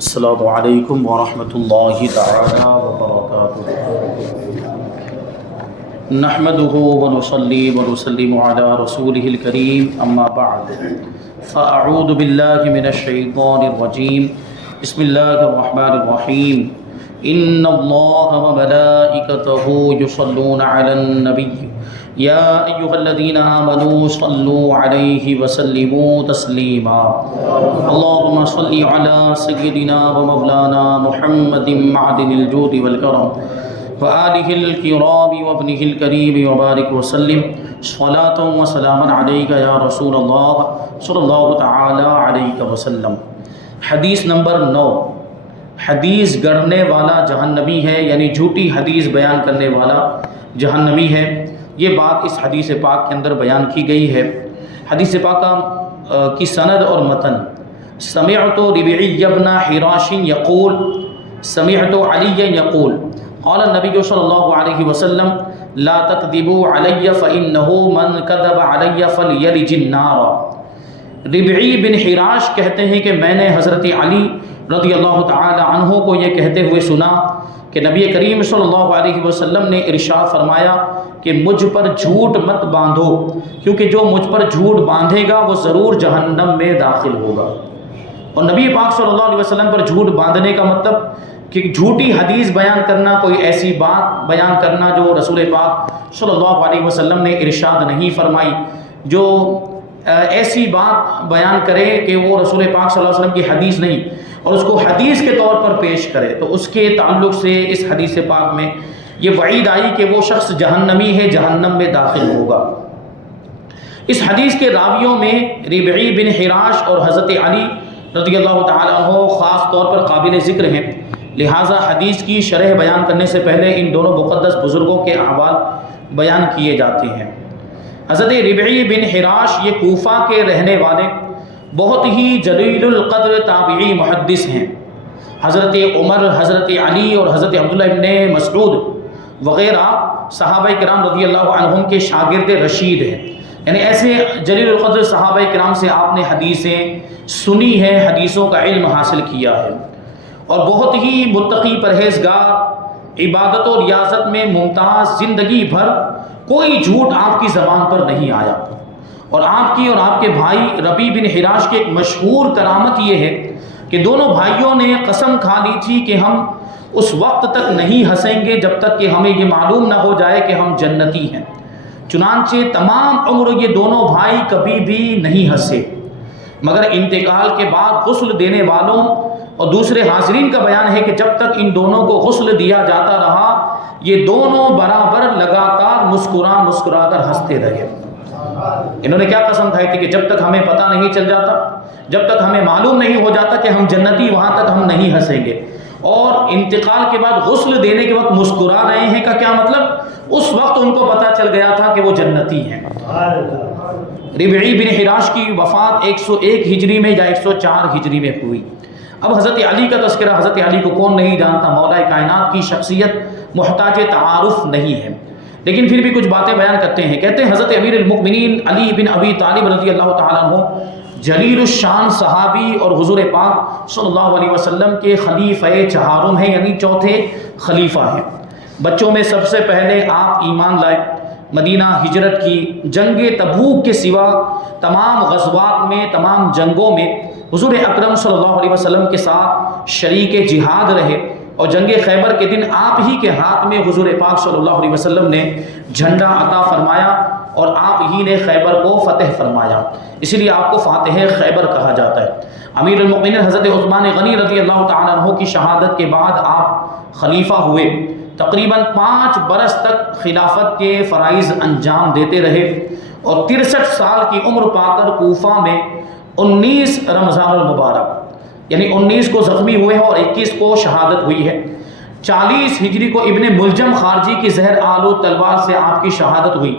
السلام علیکم ورحمۃ اللہ تعالی وبرکاتہ۔ نحمده ونصلي ونسلم على رسوله الكريم اما بعد فاعوذ باللہ من الشیطان الرجیم بسم اللہ الرحمن الرحیم ان اللہ وملائکتہ یصلون علی النبی یا ایھا الذین آمنوا صلوا علیہ وسلموا تسلیما اللهم صل علی سیدنا ومولانا محمد معدن الجود والکرم وآلہ الکرام وابنہ الکریم وبارک وسلم صلاۃ وسلام علیک یا رسول اللہ صلی اللہ تعالی علیہ وسلم۔ حدیث نمبر 9، حدیث گڑھنے والا جہنمی ہے، یعنی جھوٹی حدیث بیان کرنے والا جہنمی ہے۔ یہ بات اس حدیث پاک کے اندر بیان کی گئی ہے۔ حدیث پاک کی سند اور متن: سمعت ربعی بن حراش یقول سمعت علی یقول قال النبی صلی اللہ علیہ وسلم لا تکذبوا علی فإنہ من کذب علی فلیلج النار۔ ربعی بن حراش کہتے ہیں کہ میں نے حضرت علی رضی اللہ تعالی عنہ کو یہ کہتے ہوئے سنا کہ نبی کریم صلی اللہ علیہ وسلم نے ارشاد فرمایا کہ مجھ پر جھوٹ مت باندھو، کیونکہ جو مجھ پر جھوٹ باندھے گا وہ ضرور جہنم میں داخل ہوگا۔ اور نبی پاک صلی اللہ علیہ وسلم پر جھوٹ باندھنے کا مطلب کہ جھوٹی حدیث بیان کرنا، کوئی ایسی بات بیان کرنا جو رسول پاک صلی اللہ علیہ وسلم نے ارشاد نہیں فرمائی، جو ایسی بات بیان کرے کہ وہ رسول پاک صلی اللہ علیہ وسلم کی حدیث نہیں اور اس کو حدیث کے طور پر پیش کرے، تو اس کے تعلق سے اس حدیث پاک میں یہ وعید آئی کہ وہ شخص جہنمی ہے، جہنم میں داخل ہوگا۔ اس حدیث کے راویوں میں ربعی بن حراش اور حضرت علی رضی اللہ تعالیٰ عنہ خاص طور پر قابل ذکر ہیں، لہٰذا حدیث کی شرح بیان کرنے سے پہلے ان دونوں مقدس بزرگوں کے احوال بیان کیے جاتے ہیں۔ حضرت ربعی بن حراش یہ کوفہ کے رہنے والے بہت ہی جلیل القدر تابعی محدث ہیں۔ حضرت عمر، حضرت علی اور حضرت عبداللہ ابن مسعود وغیرہ صحابہ کرام رضی اللہ عنہم کے شاگرد رشید ہیں، یعنی ایسے جلیل القدر صحابہ کرام سے آپ نے حدیثیں سنی ہیں، حدیثوں کا علم حاصل کیا ہے، اور بہت ہی متقی پرہیزگار، عبادت و ریاضت میں ممتاز، زندگی بھر کوئی جھوٹ آپ کی زبان پر نہیں آیا۔ اور آپ کی اور آپ کے بھائی ربیع بن حراش کی ایک مشہور کرامت یہ ہے کہ دونوں بھائیوں نے قسم کھا لی تھی کہ ہم اس وقت تک نہیں ہنسیں گے جب تک کہ ہمیں یہ معلوم نہ ہو جائے کہ ہم جنتی ہیں۔ چنانچہ تمام عمر یہ دونوں بھائی کبھی بھی نہیں ہنسے، مگر انتقال کے بعد غسل دینے والوں اور دوسرے حاضرین کا بیان ہے کہ جب تک ان دونوں کو غسل دیا جاتا رہا یہ دونوں برابر لگاتار مسکرا مسکرا کر ہنستے رہے۔ انہوں نے کیا قسم کھائی تھی کہ جب تک ہمیں پتہ نہیں چل جاتا، جب تک ہمیں معلوم نہیں ہو جاتا کہ ہم جنتی، وہاں تک ہم نہیں ہنسیں گے۔ اور انتقال کے بعد غسل دینے کے وقت مسکرا رہے ہیں کا کیا مطلب؟ اس وقت ان کو پتہ چل گیا تھا کہ وہ جنتی ہیں۔ ربعی بن حراش کی وفات 101 ہجری میں یا 104 ہجری میں ہوئی۔ اب حضرت علی کا تذکرہ، حضرت علی کو کون نہیں جانتا، مولا کائنات کی شخصیت محتاج تعارف نہیں ہے، لیکن پھر بھی کچھ باتیں بیان کرتے ہیں۔ کہتے ہیں حضرت امیر المؤمنین علی بن ابی طالب رضی اللہ تعالیٰ عنہ جلیل الشان صحابی اور حضور پاک صلی اللہ علیہ وسلم کے خلیفہ چہارم ہیں، یعنی چوتھے خلیفہ ہیں۔ بچوں میں سب سے پہلے آپ ایمان لائے، مدینہ ہجرت کی، جنگ تبوک کے سوا تمام غزوات میں، تمام جنگوں میں حضور اکرم صلی اللہ علیہ وسلم کے ساتھ شریک جہاد رہے، اور جنگ خیبر کے دن آپ ہی کے ہاتھ میں حضور پاک صلی اللہ علیہ وسلم نے جھنڈا عطا فرمایا اور آپ ہی نے خیبر کو فتح فرمایا، اسی لیے آپ کو فاتح خیبر کہا جاتا ہے۔ امیر المؤمنین حضرت عثمان غنی رضی اللہ تعالیٰ عنہ کی شہادت کے بعد آپ خلیفہ ہوئے، تقریباً 5 برس تک خلافت کے فرائض انجام دیتے رہے، اور 63 سال کی عمر پا کر کوفہ میں 19 رمضان المبارک یعنی 19 کو زخمی ہوئے ہیں اور 21 کو شہادت ہوئی ہے۔ 40 ہجری کو ابن ملجم خارجی کی زہر آلود تلوار سے آپ کی شہادت ہوئی۔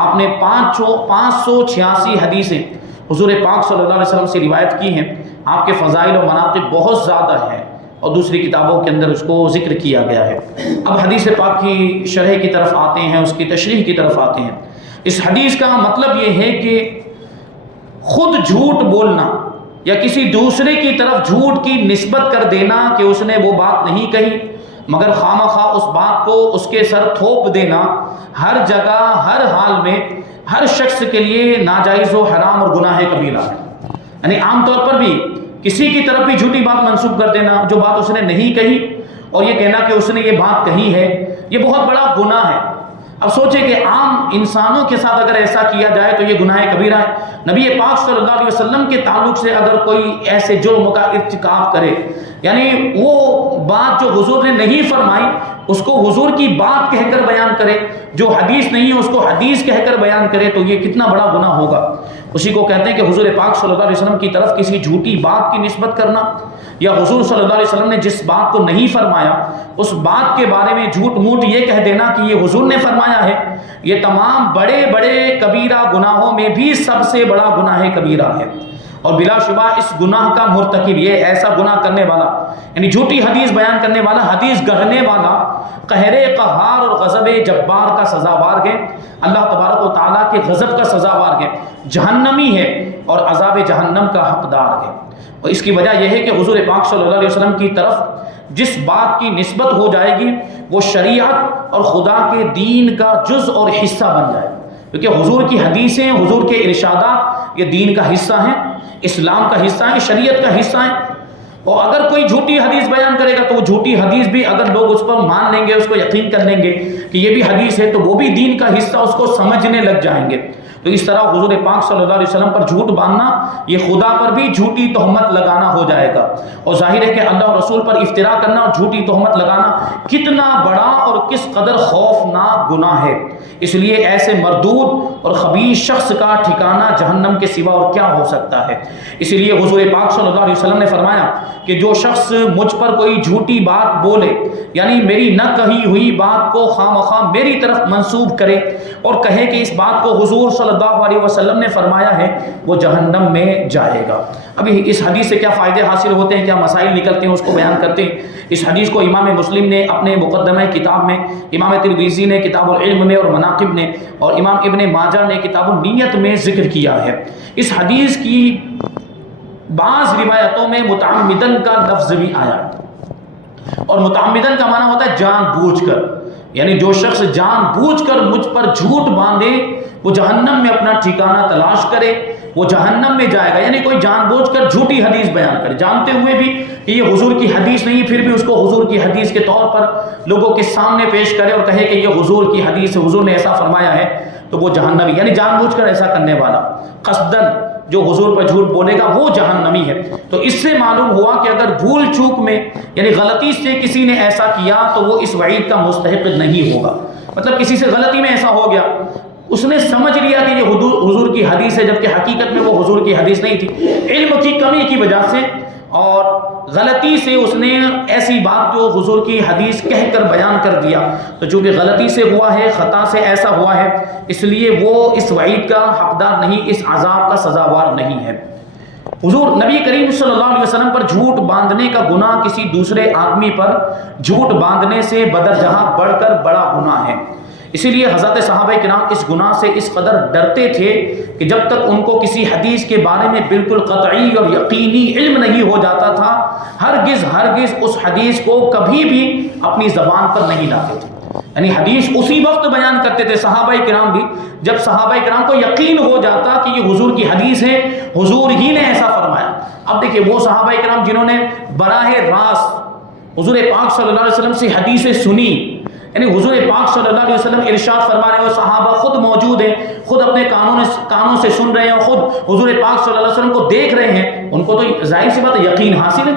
آپ نے 586 حدیثیں حضور پاک صلی اللہ علیہ وسلم سے روایت کی ہیں۔ آپ کے فضائل و مناقب بہت زیادہ ہیں اور دوسری کتابوں کے اندر اس کو ذکر کیا گیا ہے۔ اب حدیث پاک کی شرح کی طرف آتے ہیں، اس کی تشریح کی طرف آتے ہیں۔ اس حدیث کا مطلب یہ ہے کہ خود جھوٹ بولنا یا کسی دوسرے کی طرف جھوٹ کی نسبت کر دینا کہ اس نے وہ بات نہیں کہی مگر خواہ اس بات کو اس کے سر تھوپ دینا ہر جگہ ہر حال میں ہر شخص کے لیے ناجائز و حرام اور گناہ کبیرہ ہے۔ یعنی عام طور پر بھی کسی کی طرف بھی جھوٹی بات منسوب کر دینا، جو بات اس نے نہیں کہی اور یہ کہنا کہ اس نے یہ بات کہی ہے، یہ بہت بڑا گناہ ہے۔ اب سوچیں کہ عام انسانوں کے ساتھ اگر ایسا کیا جائے تو یہ گناہ کبیرہ ہے۔ نبی پاک صلی اللہ علیہ وسلم کے تعلق سے اگر کوئی ایسے جرم کا ارتکاب کرے، یعنی وہ بات جو حضور نے نہیں فرمائی اس کو حضور کی بات کہہ کر بیان کرے، جو حدیث نہیں ہے اس کو حدیث کہہ کر بیان کرے، تو یہ کتنا بڑا گناہ ہوگا۔ اسی کو کہتے ہیں کہ حضور پاک صلی اللہ علیہ وسلم کی طرف کسی جھوٹی بات کی نسبت کرنا، یا حضور صلی اللہ علیہ وسلم نے جس بات کو نہیں فرمایا اس بات کے بارے میں جھوٹ موٹ یہ کہہ دینا کہ یہ حضور نے فرمایا ہے، یہ تمام بڑے بڑے کبیرہ گناہوں میں بھی سب سے بڑا گناہ کبیرہ ہے۔ اور بلا شبہ اس گناہ کا مرتکب، یہ ایسا گناہ کرنے والا، یعنی جھوٹی حدیث بیان کرنے والا، حدیث گڑھنے والا، قہر قہار اور غضب جبار کا سزاوار ہے، اللہ تبارک و تعالیٰ کے غضب کا سزاوار ہے، جہنمی ہے اور عذاب جہنم کا حقدار ہے۔ اور اس کی وجہ یہ ہے کہ حضور پاک صلی اللہ علیہ وسلم کی طرف جس بات کی نسبت ہو جائے گی وہ شریعت اور خدا کے دین کا جز اور حصہ بن جائے، کیونکہ حضور کی حدیثیں، حضور کے ارشادات یہ دین کا حصہ ہیں، اسلام کا حصہ ہیں، شریعت کا حصہ ہیں۔ اور اگر کوئی جھوٹی حدیث بیان کرے گا تو وہ جھوٹی حدیث بھی اگر لوگ اس پر مان لیں گے، اس کو یقین کر لیں گے کہ یہ بھی حدیث ہے، تو وہ بھی دین کا حصہ اس کو سمجھنے لگ جائیں گے۔ تو اس طرح حضور پاک صلی اللہ علیہ وسلم پر جھوٹ باندھنا یہ خدا پر بھی جھوٹی تہمت لگانا ہو جائے گا، اور ظاہر ہے کہ اللہ اور رسول پر افترا کرنا اور جھوٹی تہمت لگانا کتنا بڑا اور کس قدر خوفناک گناہ ہے۔ اس لیے ایسے مردود اور خبیث شخص کا ٹھکانہ جہنم کے سوا اور کیا ہو سکتا ہے۔ اسی لیے حضور پاک صلی اللہ علیہ وسلم نے فرمایا کہ جو شخص مجھ پر کوئی جھوٹی بات بولے، یعنی میری نہ کہی ہوئی بات کو خواہ مخواہ میری طرف منسوب کرے اور کہے کہ اس بات کو حضور صلی اللہ علیہ وسلم نے فرمایا ہے، وہ جہنم میں جائے گا۔ ابھی اس حدیث سے کیا فائدے حاصل ہوتے ہیں، کیا مسائل نکلتے ہیں، اس کو بیان کرتے ہیں۔ اس حدیث کو امام مسلم نے اپنے مقدمہ کتاب میں، امام ترمذی نے کتاب العلم میں اور مناقب نے، اور امام ابن ماجہ نے کتاب النیت میں ذکر کیا ہے۔ اس حدیث کی بعض روایتوں میں متعمدن کا لفظ بھی آیا، اور متعمدن کا معنی ہوتا ہے جان بوجھ کر، یعنی جو شخص جان بوجھ کر مجھ پر جھوٹ باندھے وہ جہنم میں اپنا ٹھکانہ تلاش کرے، وہ جہنم میں جائے گا۔ یعنی کوئی جان بوجھ کر جھوٹی حدیث بیان کرے، جانتے ہوئے بھی کہ یہ حضور کی حدیث نہیں، پھر بھی اس کو حضور کی حدیث کے طور پر لوگوں کے سامنے پیش کرے اور کہے کہ یہ حضور کی حدیث ہے، حضور نے ایسا فرمایا ہے، تو وہ جہنمی، یعنی جان بوجھ کر ایسا کرنے والا، قصدن جو حضور پر جھوٹ بولے گا وہ جہنمی ہے۔ تو اس سے معلوم ہوا کہ اگر بھول چوک میں یعنی غلطی سے کسی نے ایسا کیا تو وہ اس وعید کا مستحق نہیں ہوگا۔ مطلب کسی سے غلطی میں ایسا ہو گیا، اس نے سمجھ لیا کہ یہ حضور کی حدیث ہے، جبکہ حقیقت میں وہ حضور کی حدیث نہیں تھی، علم کی کمی کی وجہ سے اور غلطی سے اس نے ایسی بات جو حضور کی حدیث کہہ کر بیان کر دیا، تو چونکہ غلطی سے ہوا ہے، خطا سے ایسا ہوا ہے، اس لیے وہ اس وعید کا حقدار نہیں، اس عذاب کا سزاوار نہیں ہے۔ حضور نبی کریم صلی اللہ علیہ وسلم پر جھوٹ باندھنے کا گناہ کسی دوسرے آدمی پر جھوٹ باندھنے سے بدرجہ بڑھ کر بڑا گناہ ہے۔ اسی لیے حضرت صحابہ کرام اس گناہ سے اس قدر ڈرتے تھے کہ جب تک ان کو کسی حدیث کے بارے میں بالکل قطعی اور یقینی علم نہیں ہو جاتا تھا، ہرگز اس حدیث کو کبھی بھی اپنی زبان پر نہیں لاتے تھے۔ یعنی حدیث اسی وقت بیان کرتے تھے صحابہ کرام بھی جب صحابہ کرام کو یقین ہو جاتا کہ یہ حضور کی حدیث ہے، حضور ہی نے ایسا فرمایا۔ اب دیکھیں وہ صحابہ کرام جنہوں نے براہ راست حضور پاک صلی اللہ علیہ وسلم سے حدیثیں سنی، یعنی حضور پاک صلی اللہ علیہ وسلم ارشاد فرما رہے ہیں، صحابہ خود موجود ہیں، خود اپنے کانوں سے سن رہے ہیں، اور خود حضور پاک صلی اللہ علیہ وسلم کو دیکھ رہے ہیں، ان کو تو ظاہر سی بات ہے یقین حاصل ہے،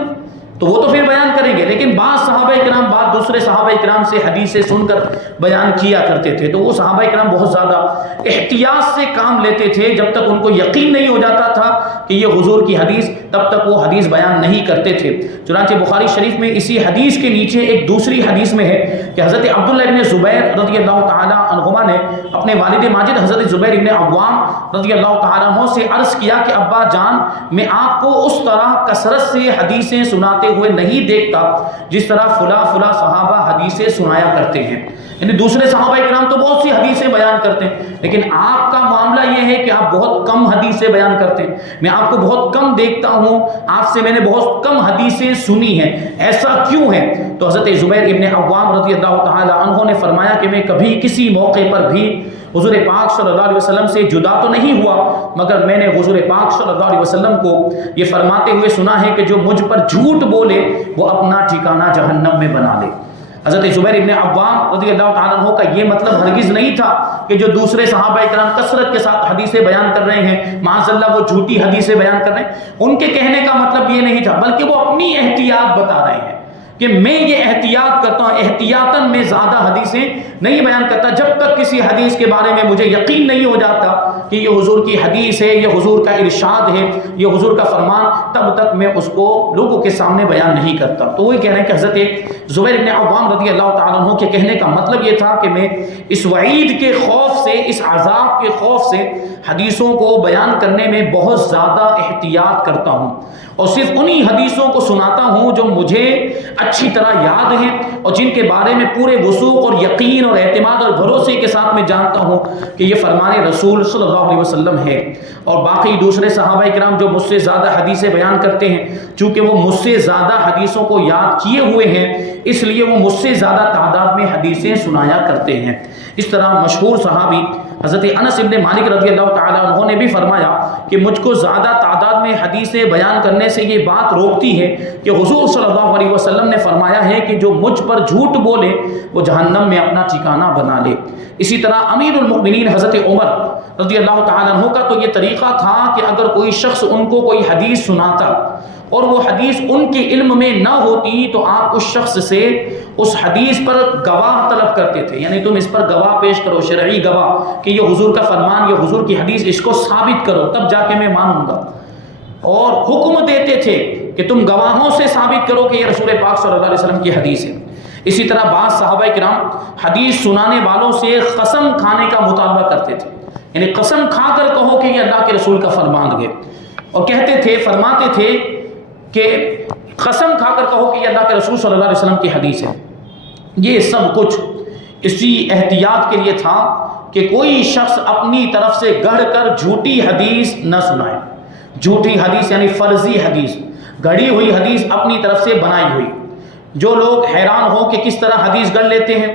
تو وہ تو پھر بیان کریں گے۔ لیکن بعض صحابہ کرام بعض دوسرے صحابہ کرام سے حدیثیں سن کر بیان کیا کرتے تھے، تو وہ صحابہ کرام بہت زیادہ احتیاط سے کام لیتے تھے، جب تک ان کو یقین نہیں ہو جاتا تھا کہ یہ حضور کی حدیث، تب تک وہ حدیث بیان نہیں کرتے تھے۔ چنانچہ بخاری شریف میں اسی حدیث کے نیچے ایک دوسری حدیث میں ہے کہ حضرت عبداللہ ابن زبیر رضی اللہ تعالی عنہما نے اپنے والد ماجد حضرت زبیر ابن عوام رضی اللہ تعالی عنہ سے عرض کیا کہ ابا جان، میں آپ کو اس طرح کثرت سے حدیثیں سناتے ہوئے نہیں دیکھتا جس طرح فلاں صحابہ حدیثیں سنایا کرتے ہیں۔ یعنی دوسرے صحابہ کرام تو بہت سی حدیثیں بیان کرتے ہیں، لیکن آپ کا معاملہ یہ ہے کہ آپ بہت کم حدیثیں بیان کرتے ہیں، میں آپ کو بہت کم دیکھتا ہوں، آپ سے میں نے بہت کم حدیثیں سنی ہیں، ایسا کیوں ہے؟ تو حضرت زبیر ابن عوام رضی اللہ تعالی عنہ نے فرمایا کہ میں کبھی کسی موقع پر بھی حضور پاک صلی اللہ علیہ وسلم سے جدا تو نہیں ہوا، مگر میں نے حضور پاک صلی اللہ علیہ وسلم کو یہ فرماتے ہوئے سنا ہے کہ جو مجھ پر جھوٹ بولے وہ اپنا ٹھکانہ جہنم میں بنا لے۔ حضرت زبیر ابن عوام رضی اللہ تعالیٰ عنہ کا یہ مطلب ہرگز نہیں تھا کہ جو دوسرے صحابہ کرام کثرت کے ساتھ حدیثیں بیان کر رہے ہیں معاذ اللہ وہ جھوٹی حدیثیں بیان کر رہے ہیں، ان کے کہنے کا مطلب یہ نہیں تھا، بلکہ وہ اپنی احتیاط بتا رہے ہیں کہ میں یہ احتیاط کرتا ہوں، احتیاطاً میں زیادہ حدیثیں نہیں بیان کرتا جب تک کسی حدیث کے بارے میں مجھے یقین نہیں ہو جاتا کہ یہ حضور کی حدیث ہے، یہ حضور کا ارشاد ہے، یہ حضور کا فرمان، تب تک میں اس کو لوگوں کے سامنے بیان نہیں کرتا۔ تو وہی کہہ رہے ہیں کہ حضرت زبیر بن عوام رضی اللہ تعالیٰ عنہ کے کہنے کا مطلب یہ تھا کہ میں اس وعید کے خوف سے، اس عذاب کے خوف سے حدیثوں کو بیان کرنے میں بہت زیادہ احتیاط کرتا ہوں، اور صرف انہی حدیثوں کو سناتا ہوں جو مجھے اچھی طرح یاد ہیں اور جن کے بارے میں پورے وثوق اور یقین اور اعتماد اور بھروسے کے ساتھ میں جانتا ہوں کہ یہ فرمان رسول صلی اللہ علیہ وسلم ہے۔ اور باقی دوسرے صحابہ کرام جو مجھ سے زیادہ حدیثیں بیان کرتے ہیں، چونکہ وہ مجھ سے زیادہ حدیثوں کو یاد کیے ہوئے ہیں، اس لیے وہ مجھ سے زیادہ تعداد میں حدیثیں سنایا کرتے ہیں۔ اس طرح مشہور صحابی حضرت انس ابن مالک رضی اللہ تعالیٰ عنہ نے بھی فرمایا کہ مجھ کو زیادہ تعداد میں حدیثیں بیان کرنے سے یہ بات روکتی ہے کہ حضور صلی اللہ علیہ وسلم نے فرمایا ہے کہ جو مجھ پر جھوٹ بولے وہ جہنم میں اپنا ٹھکانہ بنا لے۔ اسی طرح امیر المؤمنین حضرت عمر رضی اللہ تعالیٰ عنہ کا تو یہ طریقہ تھا کہ اگر کوئی شخص ان کو کوئی حدیث سناتا اور وہ حدیث ان کے علم میں نہ ہوتی تو آپ اس شخص سے اس حدیث پر گواہ طلب کرتے تھے، یعنی تم اس پر گواہ پیش کرو، شرعی گواہ کہ یہ حضور کا فرمان، یہ حضور کی حدیث، اس کو ثابت کرو تب جا کے میں مانوں گا، اور حکم دیتے تھے کہ تم گواہوں سے ثابت کرو کہ یہ رسول پاک صلی اللہ علیہ وسلم کی حدیث ہے۔ اسی طرح بعض صحابہ کرام حدیث سنانے والوں سے قسم کھانے کا مطالبہ کرتے تھے، یعنی قسم کھا کر کہو کہ یہ اللہ کے رسول کا فرمان ہے، اور کہتے تھے، فرماتے تھے کہ قسم کھا کر کہو کہ یہ اللہ کے رسول صلی اللہ علیہ وسلم کی حدیث ہے۔ یہ سب کچھ اسی احتیاط کے لیے تھا کہ کوئی شخص اپنی طرف سے گڑھ کر جھوٹی حدیث نہ سنائے۔ جھوٹی حدیث یعنی فرضی حدیث، گھڑی ہوئی حدیث، اپنی طرف سے بنائی ہوئی۔ جو لوگ حیران ہو کہ کس طرح حدیث گڑھ لیتے ہیں،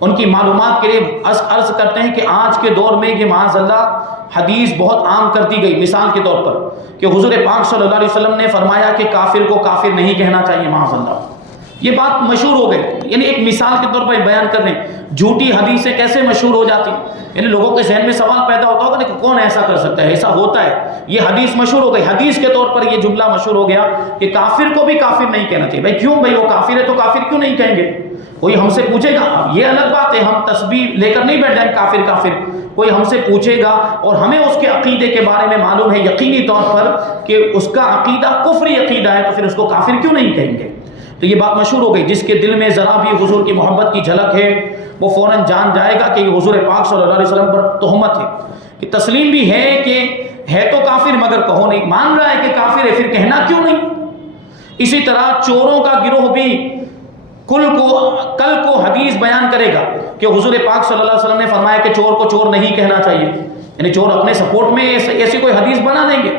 ان کی معلومات کے لیے عرض کرتے ہیں کہ آج کے دور میں یہ معاذ اللہ حدیث بہت عام کر دی گئی۔ مثال کے طور پر کہ حضور پاک صلی اللہ علیہ وسلم نے فرمایا کہ کافر کو کافر نہیں کہنا چاہیے، معاذ اللہ، یہ بات مشہور ہو گئی۔ یعنی ایک مثال کے طور پر بیان کر رہے ہیں جھوٹی حدیثیں کیسے مشہور ہو جاتی ہیں، یعنی لوگوں کے ذہن میں سوال پیدا ہوتا ہوگا کہ کون ایسا کر سکتا ہے، ایسا ہوتا ہے، یہ حدیث مشہور ہو گئی، حدیث کے طور پر یہ جملہ مشہور ہو گیا کہ کافر کو بھی کافر نہیں کہنا چاہیے۔ بھائی کیوں؟ بھائی وہ کافر ہے تو کافر کیوں نہیں کہیں گے؟ کوئی ہم سے پوچھے گا، یہ الگ بات ہے، ہم تسبیح لے کر نہیں بیٹھ جائیں کافر کافر، کوئی ہم سے پوچھے گا اور ہمیں اس کے عقیدے کے بارے میں معلوم ہے یقینی طور پر کہ اس کا عقیدہ کفری عقیدہ ہے، تو پھر اس کو کافر کیوں نہیں کہیں گے؟ تو یہ بات مشہور ہو گئی۔ جس کے دل میں ذرا بھی حضور کی محبت کی جھلک ہے وہ فوراً جان جائے گا کہ یہ حضور پاک صلی اللہ علیہ وسلم پر تہمت ہے، کہ تسلیم بھی ہے کہ ہے تو کافر مگر کہو نہیں، مان رہا ہے کہ کافر ہے پھر کہنا کیوں نہیں۔ اسی طرح چوروں کا گروہ بھی کل کو حدیث بیان کرے گا کہ حضور پاک صلی اللہ علیہ وسلم نے فرمایا کہ چور کو چور نہیں کہنا چاہیے، یعنی چور اپنے سپورٹ میں ایسی کوئی حدیث بنا دیں گے۔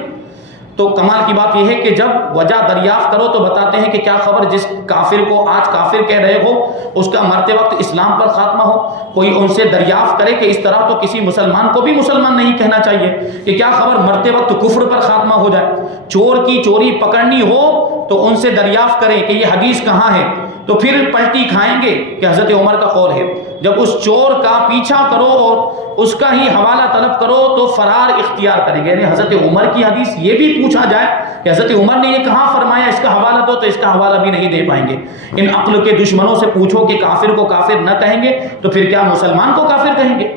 تو کمال کی بات یہ ہے کہ جب وجہ دریافت کرو تو بتاتے ہیں کہ کیا خبر جس کافر کو آج کافر کہہ رہے ہو اس کا مرتے وقت اسلام پر خاتمہ ہو، کوئی ان سے دریافت کرے کہ اس طرح تو کسی مسلمان کو بھی مسلمان نہیں کہنا چاہیے، کہ کیا خبر مرتے وقت کفر پر خاتمہ ہو جائے۔ چور کی چوری پکڑنی ہو تو ان سے دریافت کریں کہ یہ حدیث کہاں ہے، تو پھر پلٹی کھائیں گے کہ حضرت عمر کا قول ہے۔ جب اس چور کا پیچھا کرو اور اس کا ہی حوالہ طلب کرو تو فرار اختیار کریں گے، یعنی حضرت عمر کی حدیث یہ بھی پوچھا جائے کہ حضرت عمر نے یہ کہاں فرمایا، اس کا حوالہ دو، تو اس کا حوالہ بھی نہیں دے پائیں گے۔ ان عقل کے دشمنوں سے پوچھو کہ کافر کو کافر نہ کہیں گے تو پھر کیا مسلمان کو کافر کہیں گے؟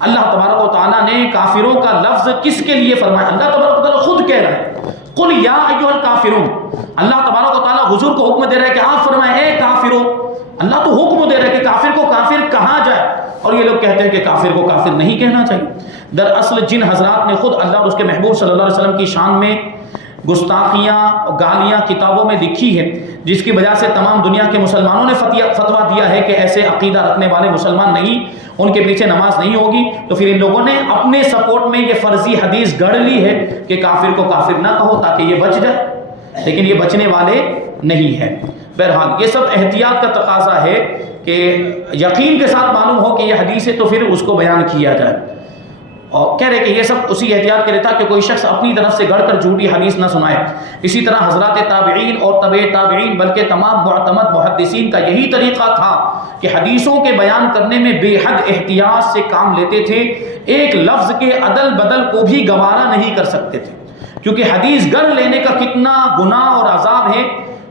اللہ تبارک و تعالیٰ نے کافروں کا لفظ کس کے لیے فرمایا؟ اللہ تبارک و تعالیٰ خود کہہ رہا ہے، قل یا ایھا الکافرون۔ اللہ تبارک و تعالیٰ حضور کو حکم دے رہا ہے کہ آپ فرمائیں اے کافروں۔ اللہ تو حکم دے رہا ہے کہ کافر کو کافر کہا جائے، اور یہ لوگ کہتے ہیں کہ کافر کو کافر نہیں کہنا چاہیے۔ دراصل جن حضرات نے خود اللہ اور اس کے محبوب صلی اللہ علیہ وسلم کی شان میں گستاخیاں اور گالیاں کتابوں میں لکھی ہے، جس کی وجہ سے تمام دنیا کے مسلمانوں نے فتویٰ دیا ہے کہ ایسے عقیدہ رکھنے والے مسلمان نہیں، ان کے پیچھے نماز نہیں ہوگی، تو پھر ان لوگوں نے اپنے سپورٹ میں یہ فرضی حدیث گڑھ لی ہے کہ کافر کو کافر نہ کہو تاکہ یہ بچ جائے، لیکن یہ بچنے والے نہیں ہیں۔ بہرحال یہ سب احتیاط کا تقاضا ہے کہ یقین کے ساتھ معلوم ہو کہ یہ حدیث ہے تو پھر اس کو بیان کیا جائے، اور کہہ رہے کہ یہ سب اسی احتیاط کے لیے تھا کہ کوئی شخص اپنی طرف سے گڑھ کر جھوٹی حدیث نہ سنائے۔ اسی طرح حضرات تابعین اور تبع تابعین بلکہ تمام معتمد محدثین کا یہی طریقہ تھا کہ حدیثوں کے بیان کرنے میں بے حد احتیاط سے کام لیتے تھے، ایک لفظ کے عدل بدل کو بھی گوارا نہیں کر سکتے تھے، کیونکہ حدیث گڑھ لینے کا کتنا گناہ اور عذاب ہے،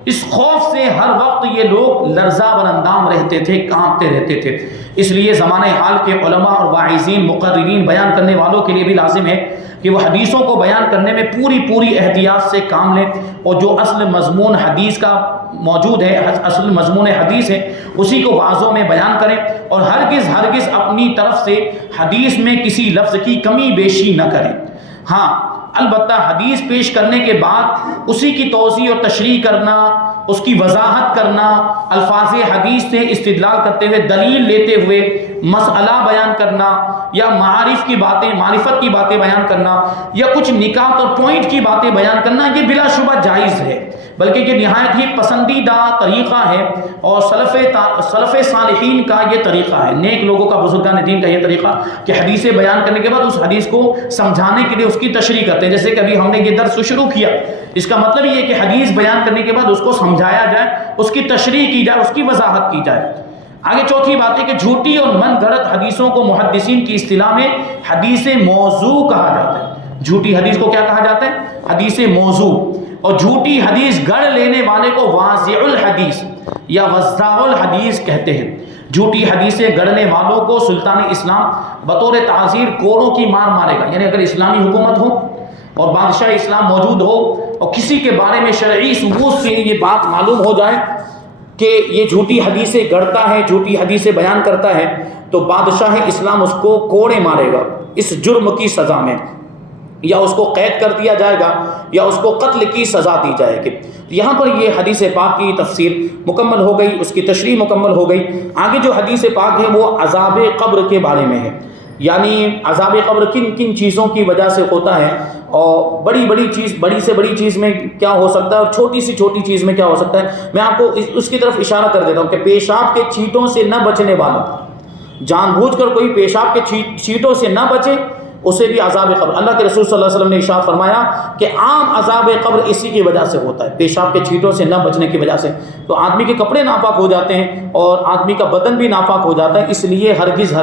اس خوف سے ہر وقت یہ لوگ لرزہ بر اندام رہتے تھے، کانپتے رہتے تھے۔ اس لیے زمانہ حال کے علماء اور واعظین، مقررین، بیان کرنے والوں کے لیے بھی لازم ہے کہ وہ حدیثوں کو بیان کرنے میں پوری احتیاط سے کام لیں، اور جو اصل مضمون حدیث کا موجود ہے، اصل مضمون حدیث ہے، اسی کو واضحوں میں بیان کریں، اور ہرگز اپنی طرف سے حدیث میں کسی لفظ کی کمی بیشی نہ کریں۔ ہاں البتہ حدیث پیش کرنے کے بعد اسی کی توضیح اور تشریح کرنا، اس کی وضاحت کرنا، الفاظ حدیث سے استدلال کرتے ہوئے، دلیل لیتے ہوئے مسئلہ بیان کرنا، یا معرفت کی باتیں بیان کرنا، یا کچھ نکات اور پوائنٹ کی باتیں بیان کرنا، یہ بلا شبہ جائز ہے، بلکہ یہ نہایت ہی پسندیدہ طریقہ ہے، اور سلف صالحین کا یہ طریقہ ہے، نیک لوگوں کا، بزرگان دین کا یہ طریقہ کہ حدیثیں بیان کرنے کے بعد اس حدیث کو سمجھانے کے لیے اس کی تشریح کرتے ہیں۔ جیسے کہ ابھی ہم نے یہ درس شروع کیا، اس کا مطلب یہ ہے کہ حدیث بیان کرنے کے بعد اس کو سمجھایا جائے، اس کی تشریح کی جائے، اس کی وضاحت کی جائے۔ آگے چوتھی بات ہے کہ جھوٹی اور من گھڑت حدیثوں کو محدثین کی اصطلاح میں حدیث موضوع کہا جاتا ہے۔ جھوٹی حدیث کو کیا کہا جاتا ہے؟ حدیث موضوع۔ اور جھوٹی حدیث گڑھ لینے والے کو واضع الحدیث یا وضاع الحدیث کہتے ہیں۔ جھوٹی حدیثیں گڑھنے والوں کو سلطان اسلام بطور تعزیر کوڑوں کی مار مارے گا، یعنی اگر اسلامی حکومت ہو اور بادشاہ اسلام موجود ہو اور کسی کے بارے میں شرعی ثبوت سے یہ بات معلوم ہو جائے کہ یہ جھوٹی حدیثیں گڑھتا ہے، جھوٹی حدیثیں بیان کرتا ہے، تو بادشاہ اسلام اس کو کوڑے مارے گا اس جرم کی سزا میں، یا اس کو قید کر دیا جائے گا، یا اس کو قتل کی سزا دی جائے گی۔ یہاں پر یہ حدیث پاک کی تفسیر مکمل ہو گئی، اس کی تشریح مکمل ہو گئی۔ آگے جو حدیث پاک ہے وہ عذاب قبر کے بارے میں ہے، یعنی عذاب قبر کن کن چیزوں کی وجہ سے ہوتا ہے، اور بڑی سے بڑی چیز میں کیا ہو سکتا ہے، اور چھوٹی سے چھوٹی چیز میں کیا ہو سکتا ہے۔ میں آپ کو اس کی طرف اشارہ کر دیتا ہوں کہ پیشاب کے چھینٹوں سے نہ بچنے والا، جان بوجھ کر کوئی پیشاب کے چھینٹوں سے نہ بچے، اسے بھی عذاب قبر، اللہ کے رسول صلی اللہ علیہ وسلم نے ارشاد فرمایا کہ عام عذاب قبر اسی کی وجہ سے ہوتا ہے، پیشاب کے چھینٹوں سے نہ بچنے کی وجہ سے۔ تو آدمی کے کپڑے ناپاک ہو جاتے ہیں اور آدمی کا بدن بھی ناپاک ہو جاتا ہے، اس لیے ہرگز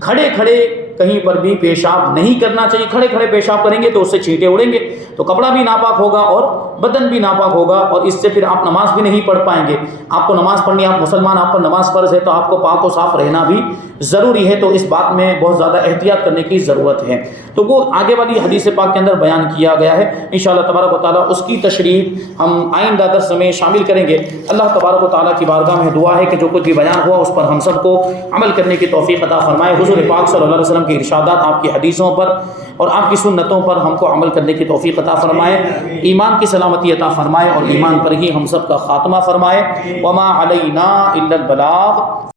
کھڑے کہیں پر بھی پیشاب نہیں کرنا چاہیے۔ کھڑے پیشاب کریں گے تو اس سے چھینٹے اڑیں گے، تو کپڑا بھی ناپاک ہوگا اور بدن بھی ناپاک ہوگا، اور اس سے پھر آپ نماز بھی نہیں پڑھ پائیں گے۔ آپ کو نماز پڑھنی، آپ مسلمان، آپ پر نماز فرض ہے، تو آپ کو پاک و صاف رہنا بھی ضروری ہے، تو اس بات میں بہت زیادہ احتیاط کرنے کی ضرورت ہے۔ تو وہ آگے والی حدیث پاک کے اندر بیان کیا گیا ہے، انشاءاللہ تبارک و تعالیٰ اس کی تشریح ہم آئندہ درس میں شامل کریں گے۔ اللہ تبارک و تعالیٰ کی بارگاہ میں دعا ہے کہ جو کچھ بھی بیان ہوا اس پر ہم سب کو عمل کرنے کی توفیق عطا فرمائے، حضور پاک صلی اللہ علیہ وسلم کے ارشادات، آپ کی حدیثوں پر اور آپ کی سنتوں پر ہم کو عمل کرنے کی توفیق عطا فرمائے، ایمان کی سلامتی عطا فرمائے، اور ایمان پر ہی ہم سب کا خاتمہ فرمائے۔ وما علینا الا البلاغ۔